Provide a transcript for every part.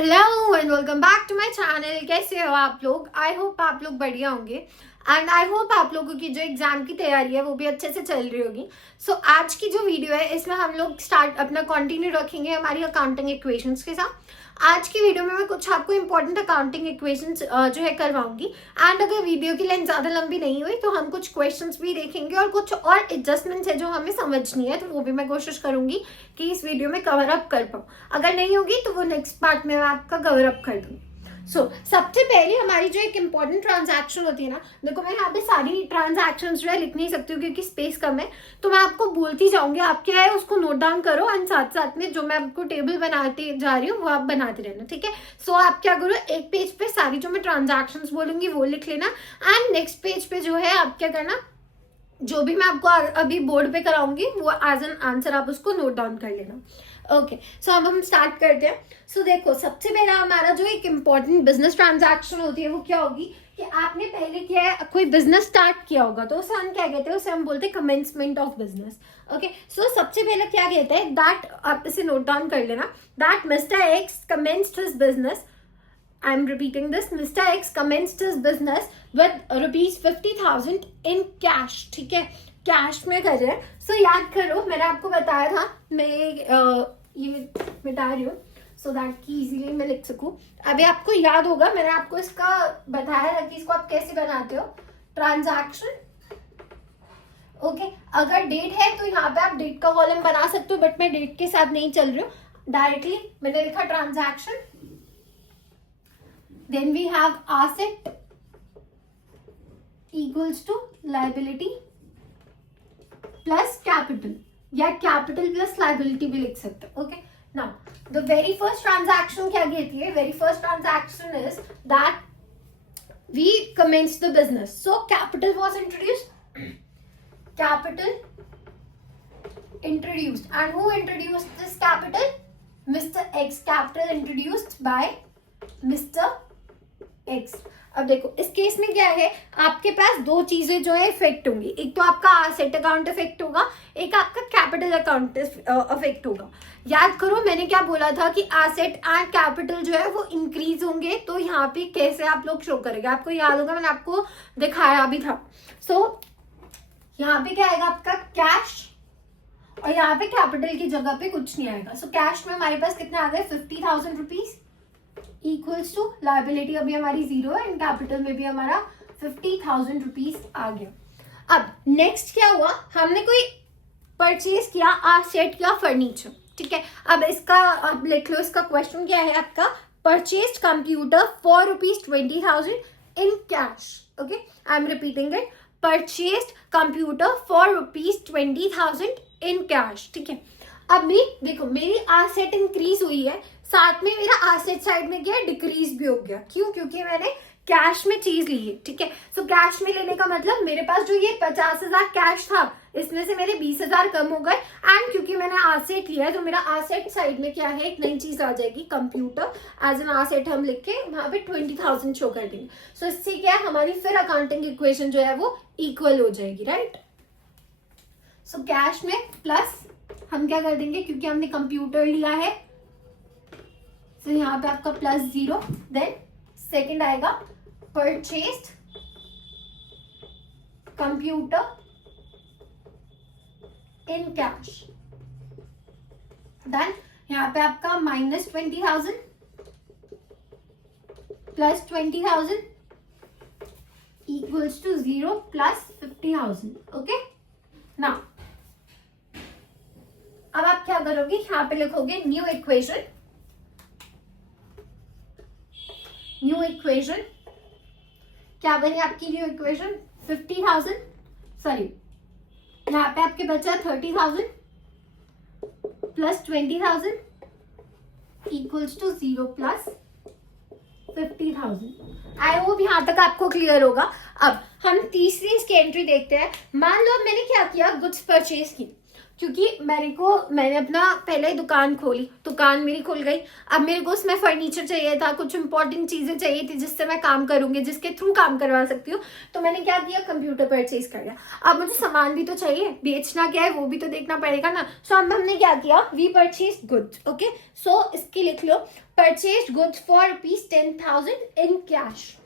Hello and welcome back to my channel. कैसे हो आप लोग? आई होप आप लोग बढ़िया होंगे एंड आई होप आप लोगों की जो एग्जाम की तैयारी है वो भी अच्छे से चल रही होगी। सो आज की जो वीडियो है इसमें हम लोग स्टार्ट अपना कंटिन्यू रखेंगे हमारी अकाउंटिंग इक्वेशंस के साथ। आज की वीडियो में मैं कुछ आपको इंपॉर्टेंट अकाउंटिंग इक्वेशंस जो है करवाऊंगी एंड अगर वीडियो की लेंथ ज़्यादा लंबी नहीं हुई तो हम कुछ क्वेश्चंस भी देखेंगे और कुछ और एडजस्टमेंट्स है जो हमें समझनी है, तो वो भी मैं कोशिश करूंगी कि इस वीडियो में कवर अप कर पाऊँ। अगर नहीं होगी तो वो नेक्स्ट पार्ट में मैं आपका कवर अप कर दूँगी। सबसे पहले हमारी जो एक इम्पॉर्टेंट ट्रांजैक्शन होती है ना, देखो मैं यहाँ पे सारी ट्रांजैक्शन जो है लिख नहीं सकती हूँ क्योंकि स्पेस कम है, तो मैं आपको बोलती जाऊंगी, आप क्या है उसको नोट डाउन करो एंड साथ साथ में जो मैं आपको टेबल बनाती जा रही हूँ वो आप बनाते रहना, ठीक है। आप क्या करो, एक पेज पे सारी जो मैं ट्रांजैक्शन बोलूंगी वो लिख लेना एंड नेक्स्ट पेज पे जो है आप क्या करना, जो भी मैं आपको अभी बोर्ड पे कराऊंगी वो एज एन आंसर आप उसको नोट डाउन कर लेना। ओके, सो अब हम स्टार्ट करते हैं। देखो सबसे पहला हमारा जो एक इम्पॉर्टेंट बिजनेस ट्रांजैक्शन होती है वो क्या होगी कि आपने पहले क्या है कोई बिजनेस स्टार्ट किया होगा तो उसे हम क्या कहते हैं, उसे हम बोलते हैं कमेंसमेंट ऑफ बिजनेस। ओके, सबसे पहले क्या कहते हैं दैट, आप इसे नोट डाउन कर लेना, that mister x commenced his business, I am repeating this, Mr. X commenced his business with rupees 50,000 in cash, ठीक है, कैश में कर रहे हैं। याद करो मैंने आपको बताया था, मैं ये मिटा रही हूँ सो दैट की इजीली मैं लिख सकूँ। अभी आपको याद होगा मैंने आपको इसका बताया था कि इसको आप कैसे बनाते हो ट्रांजैक्शन। ओके, अगर डेट है तो यहाँ पे आप डेट का कॉलम बना सकते हो, बट मैं डेट के साथ नहीं चल रही हूँ, डायरेक्टली मैंने लिखा transaction. Then we have asset equals to liability plus capital, या capital plus liability भी लिख सकते हो। Okay, now the very first transaction क्या कहती है? Very first transaction is that we commenced the business. So capital was introduced. Capital introduced, and who introduced this capital? Mr. X. Capital introduced by Mr. X. अब देखो इस case में क्या है, आपके पास दो चीजें जो है इफेक्ट होंगी, एक तो आपका एसेट अकाउंट इफेक्ट होगा, एक आपका कैपिटल अकाउंट इफेक्ट होगा। याद करो मैंने क्या बोला था कि एसेट एंड कैपिटल जो है वो इंक्रीज होंगे, तो यहाँ पे कैसे आप लोग शो करेंगे, आपको याद होगा मैंने आपको दिखाया भी था। यहाँ पे क्या आएगा आपका कैश, और यहाँ पे कैपिटल की जगह पे कुछ नहीं आएगा। कैश में हमारे पास कितना आ गए 50,000 रुपीज इक्वल्स टू लाइबिलिटी अभी हमारी 0 है एंड कैपिटल में भी हमारा 50,000 रुपीज आ गया। अब नेक्स्ट क्या हुआ, हमने कोई परचेज किया, एसेट किया फर्नीचर, ठीक है। अब इसका अब लिख लो, इसका क्वेश्चन क्या है आपका, purchase computer for ₹20,000 in cash. Okay, I am repeating it, purchase computer for ₹20,000 in cash, ठीक है। अब भी देखो मेरी एसेट इंक्रीज हुई है, साथ में मेरा एसेट साइड में क्या डिक्रीज भी हो गया, क्यों? क्योंकि मैंने कैश में चीज ली है, ठीक है। कैश में लेने का मतलब मेरे पास जो ये 50,000 कैश था इसमें से मेरे 20,000 कम हो गए, एंड क्योंकि मैंने एसेट लिया है तो मेरा एसेट साइड में क्या है एक नई चीज आ जाएगी, कंप्यूटर एज एन एसेट हम लिख के वहां पे 20,000 शो कर देंगे। इससे क्या है हमारी फिर अकाउंटिंग इक्वेशन जो है वो इक्वल हो जाएगी, राइट। कैश में प्लस हम क्या कर देंगे, क्योंकि हमने कंप्यूटर लिया है यहाँ पे आपका +0, देन सेकंड आएगा purchased computer in cash, then यहाँ पे आपका -20,000 +20,000 इक्वल्स टू 0 +50,000। ओके, नाउ अब आप क्या करोगे, यहाँ पे लिखोगे न्यू इक्वेशन। न्यू इक्वेशन क्या बनी आपकी न्यू इक्वेशन, 50,000 सॉरी यहाँ पे आपके बचा 30,000 +20,000 इक्वल्स टू 0 +50,000। आई होप यहाँ तक आपको क्लियर होगा। अब हम तीसरी इसकी एंट्री देखते हैं। मान लो मैंने क्या किया, गुड्स परचेज की, क्योंकि मैंने अपना पहले दुकान खोली, दुकान मेरी खुल गई। अब मेरे को उसमें फर्नीचर चाहिए था, कुछ इंपॉर्टेंट चीज़ें चाहिए थी जिससे मैं काम करूंगी, जिसके थ्रू काम करवा सकती हूँ। तो मैंने क्या किया, कंप्यूटर परचेज कर लिया। अब मुझे सामान भी तो चाहिए, बेचना क्या है वो भी तो देखना पड़ेगा ना। सो अब हमने क्या किया, we purchase goods. Okay, so इसकी लिख लो, purchase goods for ₹10,000 in cash.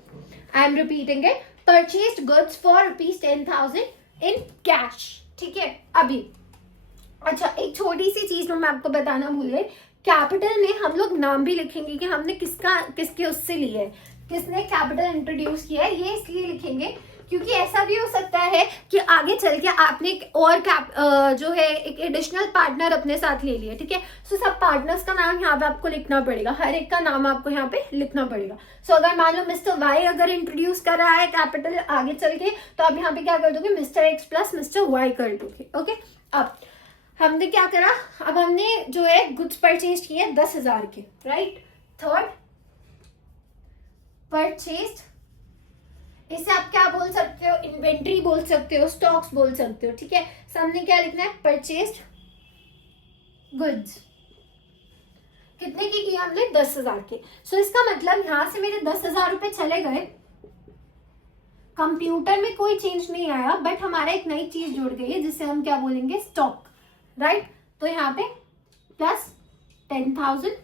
I am repeating it, purchase goods for ₹10,000 in cash. ठीक है। अभी अच्छा, एक छोटी सी चीज मैं आपको बताना भूल गई, कैपिटल में हम लोग नाम भी लिखेंगे कि हमने किसके उससे लिए है, किसने कैपिटल इंट्रोड्यूस किया है। ये इसलिए लिखेंगे क्योंकि ऐसा भी हो सकता है कि आगे चल के आपने एक और जो है एक एडिशनल पार्टनर अपने साथ ले लिया। ठीक है, सो सब पार्टनर्स का नाम यहाँ पे आपको लिखना पड़ेगा, हर एक का नाम आपको यहाँ पे लिखना पड़ेगा। सो अगर मान लो मिस्टर वाई अगर इंट्रोड्यूस कर रहा है कैपिटल आगे चल के, तो आप यहाँ पे क्या कर दोगे, mister X plus mister Y कर दोगे। ओके, अब हमने क्या करा, अब हमने जो है गुड्स परचेज किए 10,000 के, राइट। थर्ड, परचेज, इसे आप क्या बोल सकते हो, इन्वेंट्री बोल सकते हो, स्टॉक्स बोल सकते हो। ठीक है, सो हमने क्या लिखना है, परचेज गुड्स। कितने की किया हमने, 10,000 के। सो इसका मतलब यहां से मेरे 10,000 रुपए चले गए, कंप्यूटर में कोई चेंज नहीं आया, बट हमारा एक नई चीज जुड़ गई है जिसे हम क्या बोलेंगे, स्टॉक, राइट। तो यहाँ पे प्लस 10,000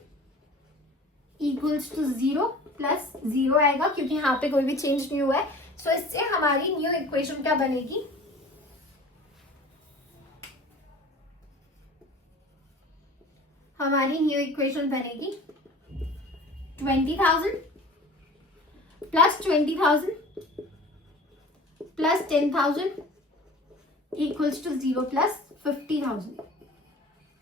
इक्वल्स टू 0, प्लस 0 आएगा क्योंकि यहाँ पे कोई भी चेंज नहीं हुआ है। सो इससे हमारी न्यू इक्वेशन क्या बनेगी, हमारी न्यू इक्वेशन बनेगी 20,000 plus 20,000 plus 10,000 equals to 0 plus 50,000।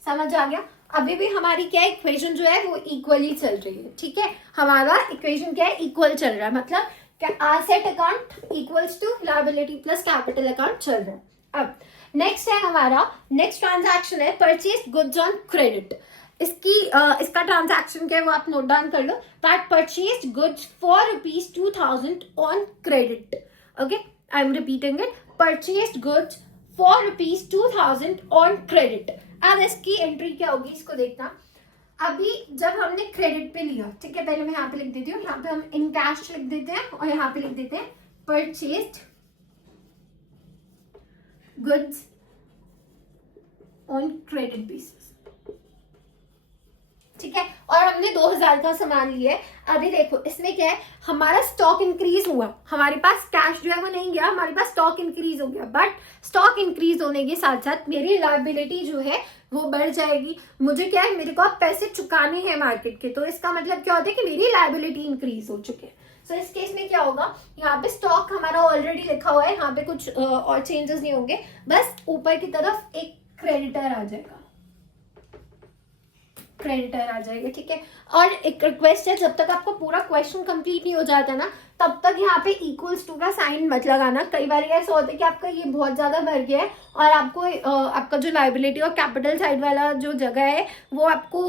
समझ आ गया। अभी भी हमारी क्या इक्वेशन जो है वो इक्वली चल रही है। ठीक है, हमारा इक्वेशन क्या है, इक्वल चल रहा है, मतलब क्या asset account equals to liability plus capital account चल रहा है। अब नेक्स्ट है हमारा, नेक्स्ट ट्रांजैक्शन है परचेज गुड्स ऑन क्रेडिट। इसका ट्रांजैक्शन क्या है वो आप नोट डाउन कर लो, that purchase goods for ₹2,000 on credit. Okay, I am repeating it, purchase goods for ₹2,000 on credit. अब इसकी एंट्री क्या होगी, इसको देखना। अभी जब हमने क्रेडिट पे लिया, ठीक है, पहले मैं यहाँ पे लिख देती हूँ, यहाँ पे हम इन कैश लिख देते हैं और यहाँ पे लिख देते हैं purchased goods on credit basis. ठीक है, और हमने 2,000 का सामान लिया है। अभी देखो इसमें क्या है, हमारा स्टॉक इंक्रीज हुआ, हमारे पास कैश जो है वो नहीं गया, हमारे पास स्टॉक इंक्रीज हो गया। बट स्टॉक इंक्रीज होने के साथ साथ मेरी लायबिलिटी जो है वो बढ़ जाएगी। मुझे क्या है, मेरे को अब पैसे चुकाने हैं मार्केट के, तो इसका मतलब क्या होता है कि मेरी लायबिलिटी इंक्रीज हो चुकी है। सो इस केस में क्या होगा, यहाँ पे स्टॉक हमारा ऑलरेडी लिखा हुआ है, यहाँ पे कुछ और चेंजेस नहीं होंगे, बस ऊपर की तरफ एक क्रेडिटर आ जाएगा, क्रेडिटर आ जाएगा। ठीक है, और एक रिक्वेस्ट है, जब तक आपको पूरा क्वेश्चन कंप्लीट नहीं हो जाता ना, तब तक यहाँ पे इक्वल्स टू का साइन मत लगाना। कई बार ऐसा होता है कि आपका ये बहुत ज्यादा भर गया है और आपको आपका जो लायबिलिटी और कैपिटल साइड वाला जो जगह है वो आपको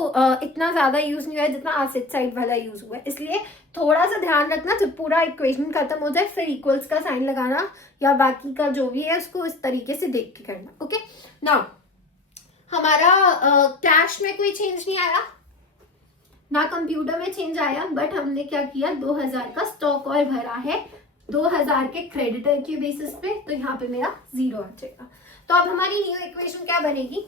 इतना ज्यादा यूज नहीं हुआ है जितना एसेट साइड वाला यूज हुआ है। इसलिए थोड़ा सा ध्यान रखना, जब पूरा इक्वेशन खत्म हो जाए फिर इक्वल्स का साइन लगाना, या बाकी का जो भी है उसको इस तरीके से देख के करना। ओके, नाउ हमारा कैश में कोई चेंज नहीं आया, ना कंप्यूटर में चेंज आया, बट हमने क्या किया, 2,000 का स्टॉक और भरा है 2,000 के क्रेडिटर के बेसिस पे, तो यहाँ पे मेरा 0 आ जाएगा। तो अब हमारी न्यू इक्वेशन क्या बनेगी,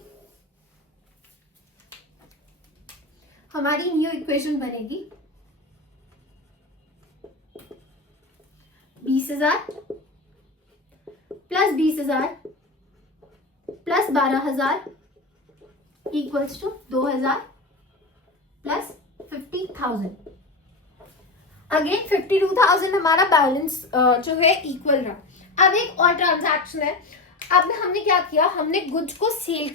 हमारी न्यू इक्वेशन बनेगी 20,000 plus 20,000 plus 12,000 equals to 2,000 plus 50,000। Again 52,000 हमारा बैलेंस जो है इक्वल रहा। अब एक और ट्रांजैक्शन है, अब हमने क्या किया, हमने गुड्स को सेल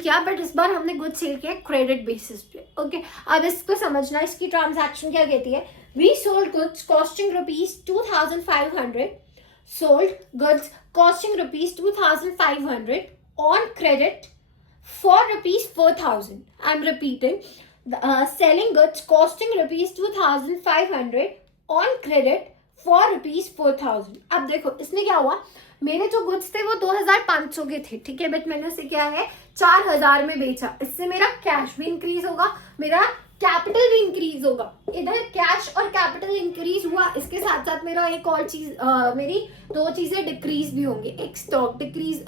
किया, बट इस बार हमने गुड्स सेल किया क्रेडिट बेसिस पे। ओके, अब इसको समझना, इसकी ट्रांजैक्शन क्या कहती है, we sold goods costing ₹2,500, sold goods costing ₹2,500 on credit for ₹4,000. I'm repeating, selling goods costing ₹2,500 on credit for ₹4,000. अब देखो इसमें क्या हुआ, मेरे जो गुड्स थे वो 2500 के थे, ठीक है, बट मैंने उसे क्या है 4000 में बेचा। इससे मेरा कैश भी इंक्रीज होगा, मेरा कैपिटल भी इंक्रीज होगा। इधर कैश और कैपिटल इंक्रीज हुआ, इसके साथ साथ मेरा एक और चीज मेरी 2 चीजें डिक्रीज भी होंगी। एक स्टॉक डिक्रीज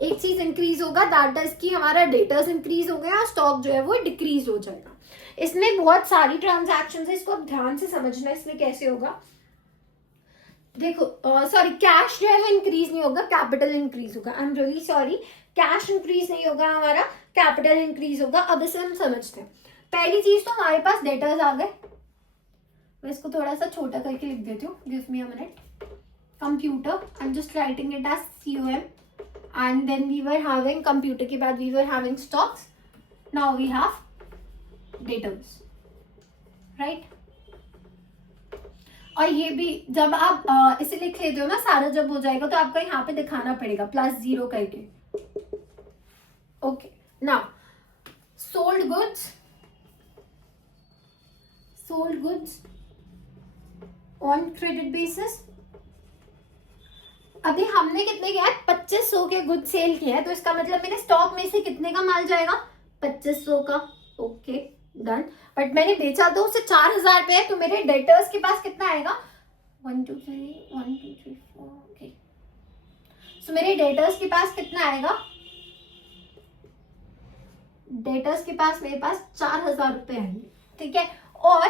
एक चीज इंक्रीज होगा, दैट इज कि हमारा डेटर्स इंक्रीज हो गया, स्टॉक जो है वो डिक्रीज हो जाएगा। इसमें बहुत सारी ट्रांजैक्शन है, इसको अब ध्यान से समझना इसमें कैसे होगा। देखो कैश जो है वो इंक्रीज नहीं होगा, कैपिटल इंक्रीज होगा। I am really sorry, cash increase नहीं होगा हमारा, कैपिटल इंक्रीज होगा। अब इसे हम समझते हैं। पहली चीज तो हमारे पास डेटर्स आ गए, मैं इसको थोड़ा सा छोटा करके लिख देती हूँ, give me a minute. Computer, I am just writing it as COM, and then we were having computer के बाद we were having stocks, now we have debtors, right. और ये भी जब आप इसे लिख लेते हो ना, सारा जब हो जाएगा तो आपको यहाँ पे दिखाना पड़ेगा +0 करके। Okay, now sold goods on credit basis. अभी हमने कितने किया है, 2500 के गुड सेल किया है, तो इसका मतलब मेरे स्टॉक में से कितने का माल जाएगा, 2500 का। Okay done. बट मैंने बेचा तो उसे 4000 पे है, तो मेरे डेटर्स के पास कितना आएगा, 1 2 3 4। ओके, सो मेरे डेटर्स के पास कितना आएगा, डेटर्स के पास मेरे पास 4000 रुपए आएंगे, ठीक है। और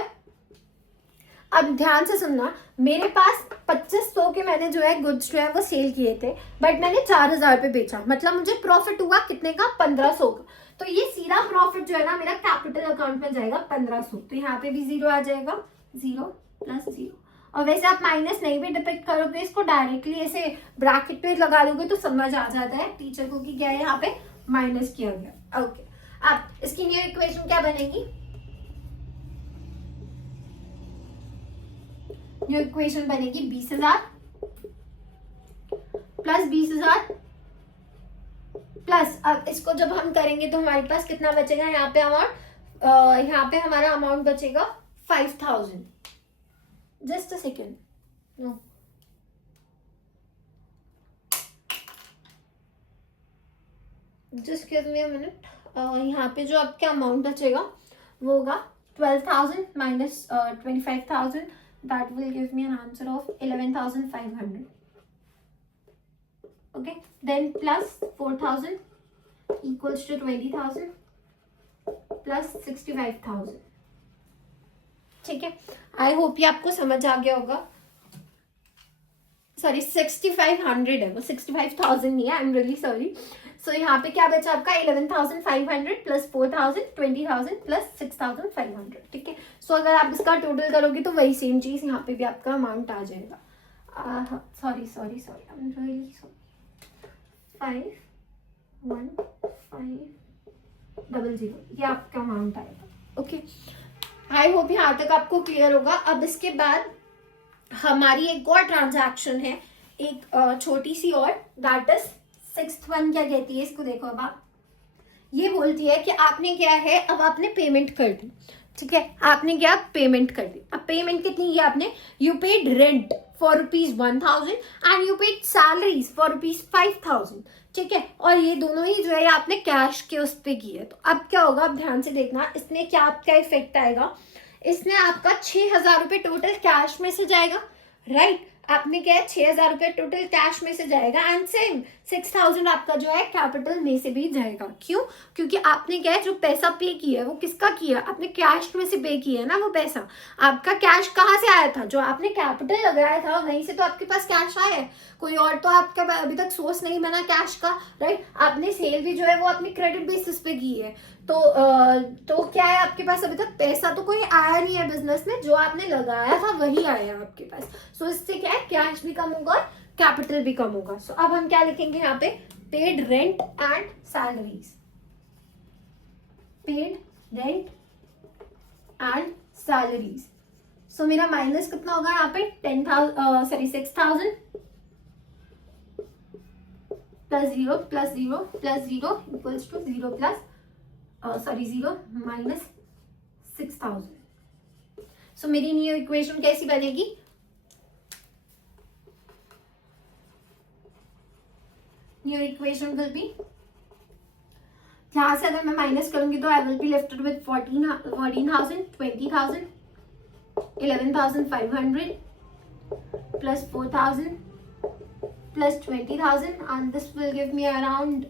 अब ध्यान से सुनना, मेरे पास 2500 के मैंने जो है गुड्स जो है वो सेल किए थे, बट मैंने 4000 पे बेचा, मतलब मुझे प्रॉफिट हुआ कितने का, 1500 का। तो ये सीधा प्रॉफिट जो है ना मेरा कैपिटल अकाउंट में जाएगा 1500, तो यहाँ पे भी 0 आ जाएगा, 0 + 0। और वैसे आप माइनस नहीं भी डिपिक्ट करोगे, इसको डायरेक्टली ऐसे ब्रैकेट पे लगा लोगे तो समझ आ जाता है टीचर को कि क्या है यहाँ पे माइनस किया गया। ओके, अब इसकी न्यू इक्वेशन क्या बनेगी, न्यू इक्वेशन बनेगी 20000 + 20000 प्लस, अब इसको जब हम करेंगे तो हमारे पास कितना बचेगा, यहाँ पे अमाउंट, यहाँ पे हमारा अमाउंट बचेगा 5000। Just a second, no, just give me a minute. यहाँ पे जो आपका अमाउंट बचेगा वो होगा 12000 minus 25000, that will give me an answer of 11500. Okay, then plus 4000 equals to 20000 plus 65000, ठीक है। आई होप ये आपको समझ आ गया होगा। सॉरी 6500 है वो, 65000 नहीं है, आई एम रियली सॉरी। सो यहाँ पे क्या बचा आपका 11500 प्लस 4000, 20000 प्लस 6500, ठीक है। सो अगर आप इसका टोटल करोगे तो वही सेम चीज यहाँ पे भी आपका अमाउंट आ जाएगा। Sorry I am really sorry, 515000 ये आपका अमाउंट आएगा। ओके, आई होप यहाँ तक आपको क्लियर होगा। अब इसके बाद हमारी एक और ट्रांजैक्शन है, एक छोटी सी और, दैट इज 6th वन। क्या कहती है इसको, देखो अब आप, ये बोलती है कि आपने क्या है, अब आपने पेमेंट कर दी, ठीक है, आपने क्या पेमेंट कर दी। अब पेमेंट कितनी की आपने, you paid rent for ₹1000 and you paid salaries for ₹5000, ठीक है। और ये दोनों ही जो है आपने कैश के उस पे की है। तो अब क्या होगा, अब ध्यान से देखना, इसमें क्या आपका इफेक्ट आएगा, इसमें आपका 6000 रुपये टोटल कैश में से जाएगा, राइट। आपने क्या है 6000 रुपये टोटल कैश में से जाएगा, एंड सेम 6000 आपका जो है कैपिटल में से भी जाएगा। क्यों, क्योंकि आपने क्या है जो पैसा पे किया है वो किसका किया, आपने कैश में से पे किया है ना वो पैसा। आपका कैश कहाँ से आया था, जो आपने कैपिटल लगाया था वहीं से तो आपके पास कैश आया है, कोई और तो आपका अभी तक सोर्स नहीं बना कैश का, राइट। आपने सेल भी जो है वो अपनी क्रेडिट बेसिस पे की है, तो क्या है आपके पास अभी तक पैसा तो कोई आया नहीं है बिजनेस में, जो आपने लगाया था वही आया आपके पास। सो इससे क्या है कैश भी कम होगा और कैपिटल भी कम होगा। सो अब हम क्या लिखेंगे यहाँ पे, paid rent and salaries, paid rent and salaries. So मेरा माइनस कितना होगा यहाँ पे 6000 plus 0 plus 0 plus 0 equals to 0 plus 0 minus 6000। So मेरी न्यू इक्वेशन कैसी बनेगी, न्यू इक्वेशन विल बी, यहाँ से अगर मैं माइनस करूंगी तो I will be lifted with 14,000, 20,000, 11,500 plus 4,000 plus 20,000, and this will give me around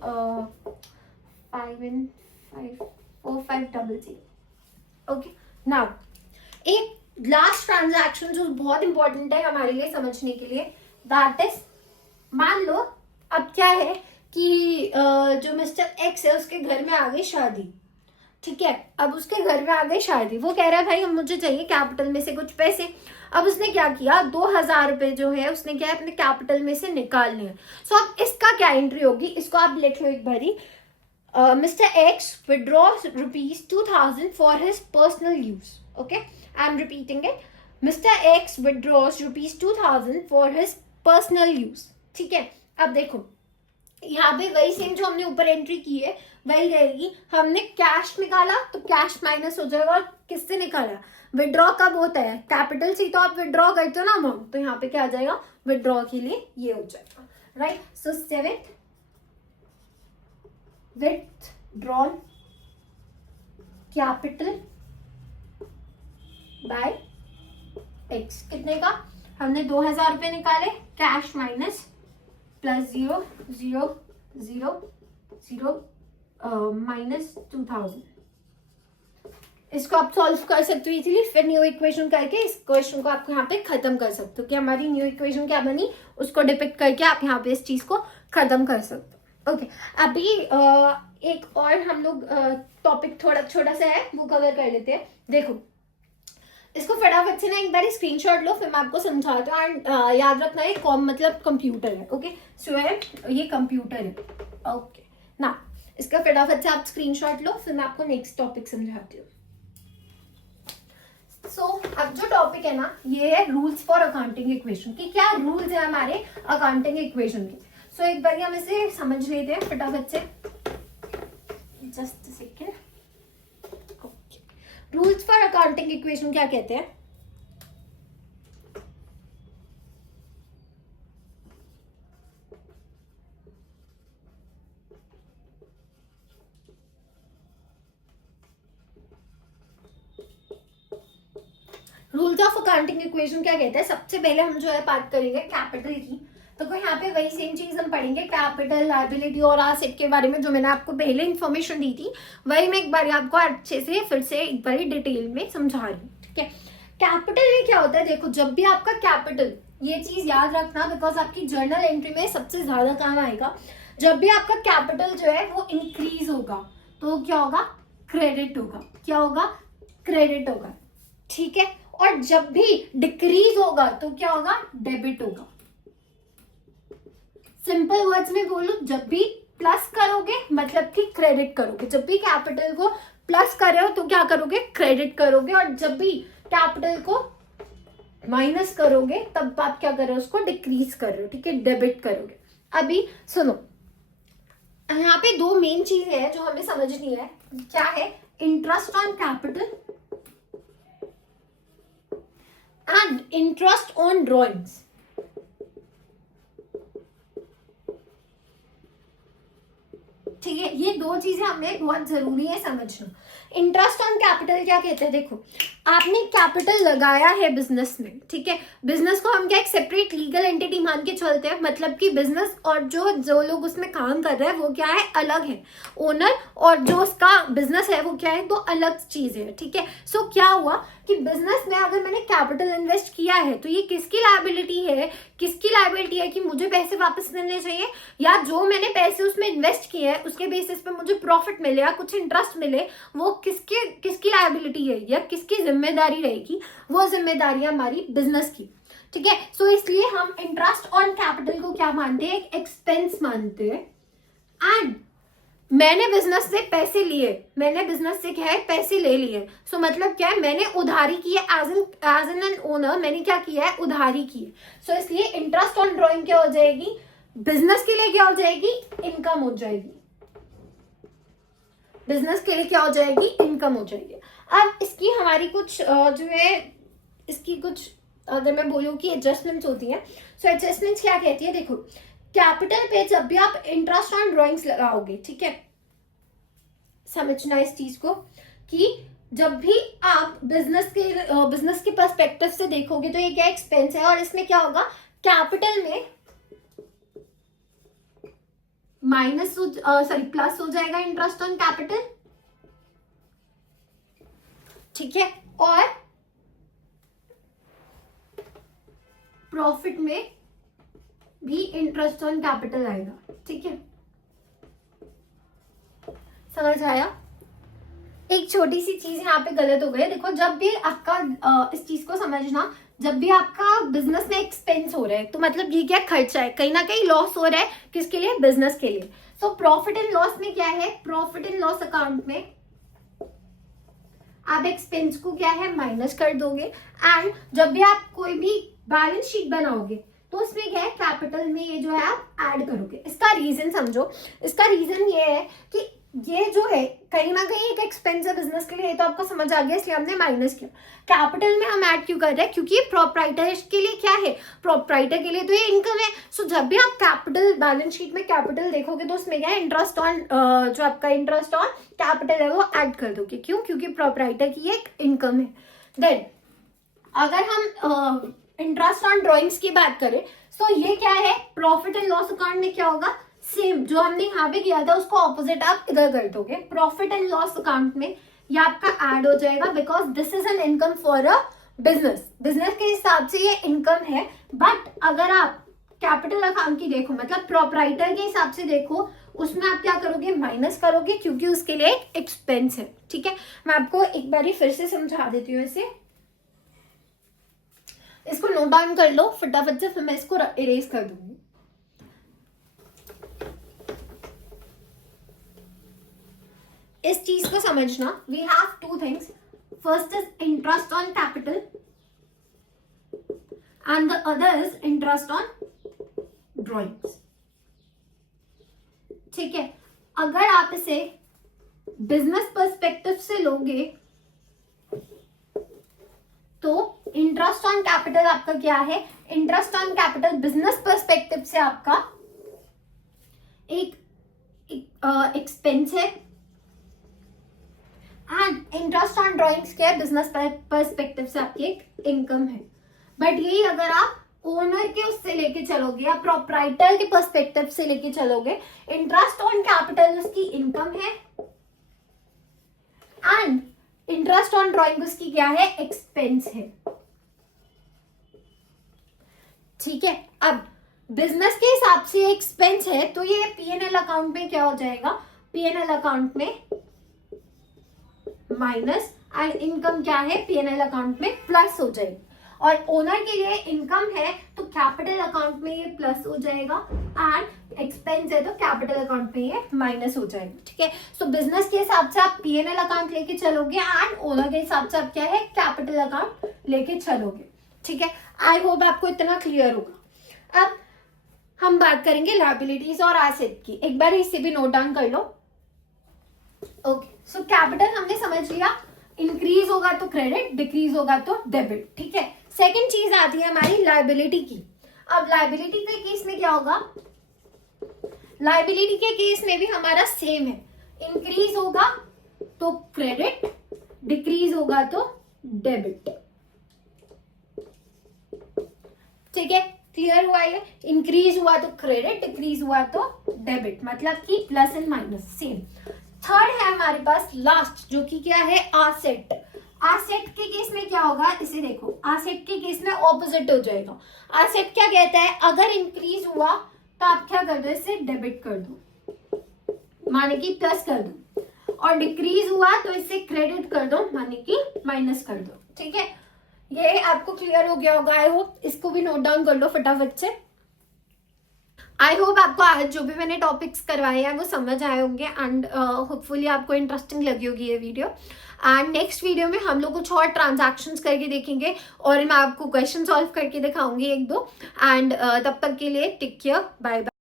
5,545,000. Okay, now एक लास्ट ट्रांजैक्शन जो बहुत इंपॉर्टेंट है हमारे लिए समझने के लिए, दैट इज, मान लो अब क्या है कि जो मिस्टर एक्स है उसके घर में आ गई शादी, ठीक है, अब उसके घर में आ गई शादी, वो कह रहा है भाई हम मुझे चाहिए कैपिटल में से कुछ पैसे। अब उसने क्या किया, 2,000 रुपए जो है उसने क्या है अपने कैपिटल में से निकालने हैं। सो अब इसका क्या एंट्री होगी, इसको आप लिख लो एक बारी। Mister x withdraws ₹2,000 for his personal use. Okay, I am repeating it, mister x withdraws ₹2,000 for his personal use. ठीक है, अब देखो यहाँ पे वही सेम जो हमने ऊपर एंट्री की है वही रहेगी। हमने कैश निकाला तो कैश माइनस हो जाएगा, और किससे निकाला, विड्रॉ कब होता है, कैपिटल से तो आप विड्रॉ करते हो ना अमाउंट, तो यहाँ पे क्या आ जाएगा, विड्रॉ के लिए ये हो जाएगा, right. So 7th withdrawn capital by x, कितने का, हमने 2,000 रुपये निकाले, कैश माइनस प्लस 0 0 0 0 माइनस 2,000। इसको आप सॉल्व कर सकते हो इजीली, फिर न्यू इक्वेशन करके इस क्वेश्चन को आप यहाँ पे खत्म कर सकते हो कि हमारी न्यू इक्वेशन क्या बनी, उसको डिपिक्ट करके आप यहाँ पे इस चीज को खत्म कर सकते हो। ओके, अभी एक और हम लोग टॉपिक थोड़ा छोटा सा है वो कवर कर लेते हैं। देखो इसको फटाफट से ना एक बार स्क्रीनशॉट लो, फिर मैं आपको समझाता हूँ। एंड याद रखना ये कॉम मतलब कंप्यूटर है। ओके, सो ये कंप्यूटर है। ओके ना, इसका फटाफट से आप स्क्रीनशॉट लो, फिर मैं आपको नेक्स्ट टॉपिक समझाती हूँ। सो अब जो टॉपिक है ना ये है रूल्स फॉर अकाउंटिंग इक्वेशन, कि क्या रूल्स है हमारे अकाउंटिंग इक्वेशन के। सो एक बार हम इसे समझ लेते हैं फटाफट से, just second. Rules for accounting equation क्या कहते हैं, रूल्स ऑफ अकाउंटिंग इक्वेशन क्या कहते हैं। सबसे पहले हम जो है बात करेंगे कैपिटल की, तो यहाँ पे वही सेम चीज हम पढ़ेंगे, कैपिटल, लायबिलिटी और एसेट के बारे में जो मैंने आपको पहले इन्फॉर्मेशन दी थी वही मैं एक बार आपको अच्छे से फिर से एक बार डिटेल में समझा रही हूँ। ठीक है, कैपिटल में क्या होता है, देखो जब भी आपका कैपिटल, ये चीज याद रखना बिकॉज आपकी जर्नल एंट्री में सबसे ज्यादा काम आएगा, जब भी आपका कैपिटल जो है वो इंक्रीज होगा तो क्या होगा, क्रेडिट होगा। क्या होगा, क्रेडिट होगा। ठीक है, और जब भी डिक्रीज होगा तो क्या होगा, डेबिट होगा। सिंपल वर्ड्स में बोलूं, जब भी प्लस करोगे मतलब कि क्रेडिट करोगे, जब भी कैपिटल को प्लस कर रहे हो तो क्या करोगे, क्रेडिट करोगे, और जब भी कैपिटल को माइनस करोगे तब आप क्या कर रहे हो, उसको डिक्रीज कर रहे हो। ठीक है, डेबिट करोगे। अभी सुनो, यहाँ पे दो मेन चीज है जो हमें समझनी है। क्या है, interest on capital and interest on drawings. ठीक है, ये दो चीजें हमें बहुत जरूरी है समझना। इंटरेस्ट ऑन कैपिटल क्या कहते हैं, देखो आपने कैपिटल लगाया है बिजनेस में, ठीक है, बिजनेस को हम क्या एक सेपरेट लीगल एंटिटी मान के चलते हैं, मतलब कि बिजनेस और जो लोग उसमें काम कर रहे हैं वो क्या है, अलग है। ओनर और जो उसका बिजनेस है वो क्या है, दो अलग चीज है। ठीक है, सो क्या हुआ कि बिजनेस में अगर मैंने कैपिटल इन्वेस्ट किया है तो ये किसकी लायबिलिटी है, किसकी लायबिलिटी है कि मुझे पैसे वापस मिलने चाहिए, या जो मैंने पैसे उसमें इन्वेस्ट किए हैं उसके बेसिस पे मुझे प्रॉफिट मिले या कुछ इंटरेस्ट मिले, वो किसकी लायबिलिटी है या किसकी जिम्मेदारी रहेगी, वो जिम्मेदारी हमारी बिजनेस की। ठीक है, सो इसलिए हम इंटरेस्ट ऑन कैपिटल को क्या मानते हैं, एक एक्सपेंस मानते हैं। एंड मैंने बिजनेस से पैसे लिए, मैंने बिजनेस से क्या है पैसे ले लिए, सो मतलब क्या है, मैंने उधारी की है, एज एन ओनर मैंने क्या किया है, उधारी की है। सो इसलिए इंटरेस्ट ऑन ड्रॉइंग क्या हो जाएगी, बिजनेस के लिए क्या हो जाएगी, इनकम हो जाएगी। बिजनेस के लिए क्या हो जाएगी, इनकम हो जाएगी। अब इसकी हमारी कुछ जो है इसकी कुछ अगर मैं बोलूँ कि एडजस्टमेंट्स होती हैं, सो एडजस्टमेंट्स क्या कहती है, देखो कैपिटल पे जब भी आप इंटरेस्ट ऑन ड्रॉइंग्स लगाओगे, ठीक है, समझना इस चीज को कि जब भी आप बिजनेस के पर्सपेक्टिव से देखोगे तो ये क्या एक्सपेंस है, और इसमें क्या होगा, कैपिटल में प्लस हो जाएगा इंटरेस्ट ऑन कैपिटल, ठीक है, और प्रॉफिट में भी इंटरेस्ट ऑन कैपिटल आएगा, ठीक है, समझ आया। एक छोटी सी चीज यहाँ पे गलत हो गई है, देखो जब भी आपका इस चीज को समझना, जब भी आपका बिजनेस में एक्सपेंस हो रहा है तो मतलब ये क्या खर्चा है, कहीं ना कहीं लॉस हो रहा है, किसके लिए, बिजनेस के लिए। सो प्रॉफिट एंड लॉस में क्या है, प्रॉफिट एंड लॉस अकाउंट में आप एक्सपेंस को क्या है, माइनस कर दोगे, एंड जब भी आप कोई भी बैलेंस शीट बनाओगे तो उसमें क्या है, कैपिटल में ये जो है आप ऐड करोगे। इसका रीजन समझो, इसका रीजन ये है कि ये जो है कहीं ना कहीं एक एक्सपेंस है बिजनेस के लिए, तो आपको समझ आ गया, इसलिए हमने माइनस किया। कैपिटल में हम ऐड क्यों कर रहे हैं, क्योंकि प्रोप्राइटर के लिए क्या है, प्रोप्राइटर के लिए तो ये इनकम है। सो जब भी आप कैपिटल बैलेंस शीट में कैपिटल देखोगे तो उसमें क्या है, इंटरेस्ट ऑन जो आपका इंटरेस्ट ऑन कैपिटल है वो ऐड कर दोगे। क्यों, क्योंकि प्रोप्राइटर की एक इनकम है। देन अगर हम इंटरेस्ट ऑन ड्रॉइंग्स की बात करें तो ये क्या है, प्रॉफिट एंड लॉस अकाउंट में क्या होगा, सेम जो हमने यहाँ पे किया था उसको ऑपोजिट आप इधर कर दोगे। प्रॉफिट एंड लॉस अकाउंट में ये आपका ऐड हो जाएगा, because this is an income for a business, business के हिसाब से ये इनकम है। बट अगर आप कैपिटल अकाउंट की देखो, मतलब प्रोप्राइटर के हिसाब से देखो, उसमें आप क्या करोगे, माइनस करोगे, क्योंकि उसके लिए एक एक्सपेंस है, ठीक है। मैं आपको एक बार फिर से समझा देती हूँ इसे, इसको नोट डाउन कर लो फटाफट से, फिर मैं इसको इरेज कर दूंगी। इस चीज को समझना, we have two things, first is interest on capital and the other is interest on drawings, ठीक है। अगर आप इसे बिजनेस पर्सपेक्टिव से लोगे तो इंटरेस्ट ऑन कैपिटल आपका क्या है, interest on capital business perspective से आपका एक एक्सपेंस है, एंड इंटरेस्ट ऑन ड्रॉइंग्स क्या है, बिजनेस पर्सपेक्टिव से आपकी एक इनकम है। बट यही अगर आप ओनर के उससे लेके चलोगे या प्रोप्राइटर के पर्सपेक्टिव से लेके चलोगे, इंटरेस्ट ऑन कैपिटल उसकी इनकम है एंड इंटरेस्ट ऑन ड्रॉइंग उसकी क्या है, एक्सपेंस है, ठीक है। अब बिजनेस के हिसाब से एक्सपेंस है तो ये पीएनएल अकाउंट में क्या हो जाएगा, पीएनएल अकाउंट में माइनस, एंड इनकम क्या है, पीएनएल अकाउंट में प्लस हो जाएगी। और ओनर के लिए इनकम है तो कैपिटल अकाउंट में ये प्लस हो जाएगा, एंड एक्सपेंस है तो कैपिटल अकाउंट में ये माइनस हो जाएगा, ठीक है। सो बिजनेस के हिसाब से आप पीएनएल अकाउंट लेके चलोगे एंड ओनर के हिसाब से आप क्या है, कैपिटल अकाउंट लेके चलोगे, ठीक है। आई होप आपको इतना क्लियर होगा। अब हम बात करेंगे लायबिलिटीज और एसेट की, एक बार इसे भी नोट डाउन कर लो। ओके, सो कैपिटल हमने समझ लिया, इंक्रीज होगा तो क्रेडिट, डिक्रीज होगा तो डेबिट, ठीक है। सेकंड चीज आती है हमारी लायबिलिटी की। अब लायबिलिटी के केस में क्या होगा, लायबिलिटी के केस में भी हमारा सेम है, इंक्रीज होगा तो क्रेडिट, डिक्रीज होगा तो डेबिट, ठीक है। क्लियर हुआ ये, इंक्रीज हुआ तो क्रेडिट, डिक्रीज हुआ तो डेबिट, मतलब कि plus and minus same. Third है हमारे पास लास्ट, जो कि क्या है, एसेट। एसेट के केस में क्या होगा, इसे देखो, एसेट के केस में ऑपोजिट हो जाएगा। एसेट क्या कहता है, अगर इंक्रीज हुआ तो आप क्या कर दो, इसे डेबिट कर दो, माने कि प्लस कर दो, और डिक्रीज हुआ तो इसे क्रेडिट कर दो, माने कि माइनस कर दो, ठीक है। ये आपको क्लियर हो गया होगा, आई होप। इसको भी नोट डाउन कर लो फटाफट से। आई होप आपको आज जो भी मैंने टॉपिक्स करवाए हैं वो समझ आए होंगे, एंड होपफुली आपको इंटरेस्टिंग लगी होगी ये वीडियो। एंड नेक्स्ट वीडियो में हम लोग कुछ और ट्रांजैक्शंस करके देखेंगे, और मैं आपको क्वेश्चन सॉल्व करके दिखाऊंगी एक दो। एंड तब तक के लिए टेक केयर, बाय बाय।